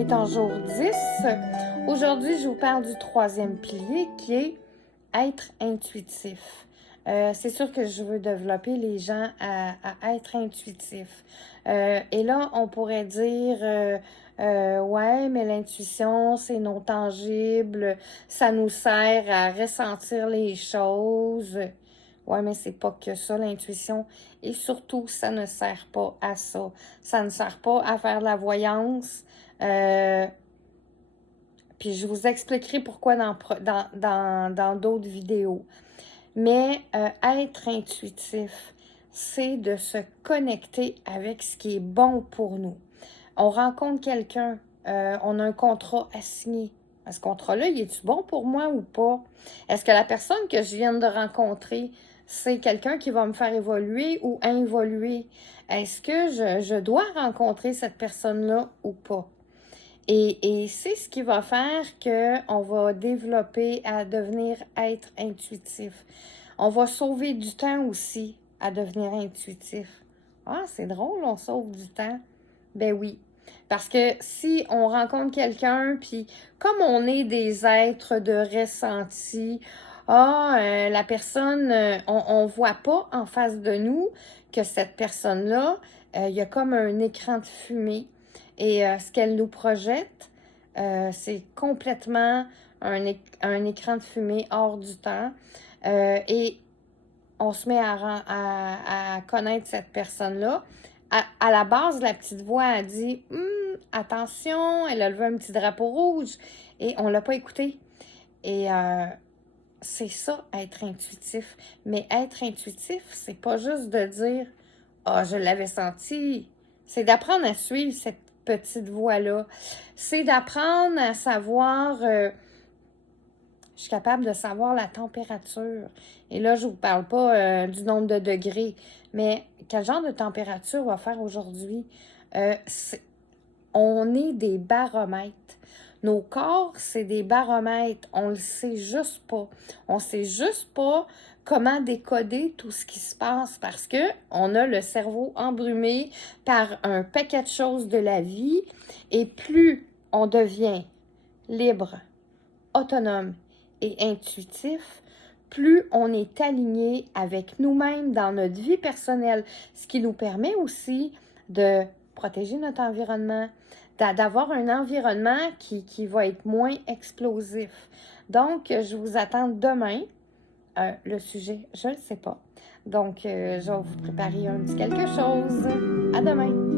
est en jour 10. Aujourd'hui, je vous parle du troisième pilier qui est être intuitif. C'est sûr que je veux développer les gens à être intuitifs. Et là, on pourrait dire, ouais, mais l'intuition, c'est non tangible, ça nous sert à ressentir les choses. Ouais, mais c'est pas que ça, l'intuition. Et surtout, ça ne sert pas à ça. Ça ne sert pas à faire de la voyance. Puis je vous expliquerai pourquoi dans d'autres vidéos. Mais être intuitif, c'est de se connecter avec ce qui est bon pour nous. On rencontre quelqu'un, on a un contrat à signer. Ce contrat-là, il est-tu bon pour moi ou pas? Est-ce que la personne que je viens de rencontrer, c'est quelqu'un qui va me faire évoluer ou involuer? Est-ce que je dois rencontrer cette personne-là ou pas? Et c'est ce qui va faire qu'on va développer à devenir être intuitif. On va sauver du temps aussi à devenir intuitif. Ah, c'est drôle, on sauve du temps. Ben oui. Parce que si on rencontre quelqu'un, puis comme on est des êtres de ressenti, la personne, on voit pas en face de nous que cette personne-là, il y a comme un écran de fumée. Et ce qu'elle nous projette, c'est complètement un écran de fumée hors du temps. Et on se met à connaître cette personne-là. À la base, la petite voix a dit attention, elle a levé un petit drapeau rouge et on ne l'a pas écouté. Et c'est ça, être intuitif. Mais être intuitif, c'est pas juste de dire je l'avais senti. C'est d'apprendre à suivre cette petite voix-là. C'est d'apprendre à savoir. Je suis capable de savoir la température. Et là, je ne vous parle pas du nombre de degrés, mais quel genre de température va faire aujourd'hui? On est des baromètres. Nos corps, c'est des baromètres. On ne le sait juste pas. On ne sait juste pas comment décoder tout ce qui se passe parce qu'on a le cerveau embrumé par un paquet de choses de la vie. Et plus on devient libre, autonome et intuitif, plus on est aligné avec nous-mêmes dans notre vie personnelle, ce qui nous permet aussi de protéger notre environnement, d'avoir un environnement qui va être moins explosif. Donc, je vous attends demain. Le sujet, je ne le sais pas. Donc, je vais vous préparer un petit quelque chose. À demain!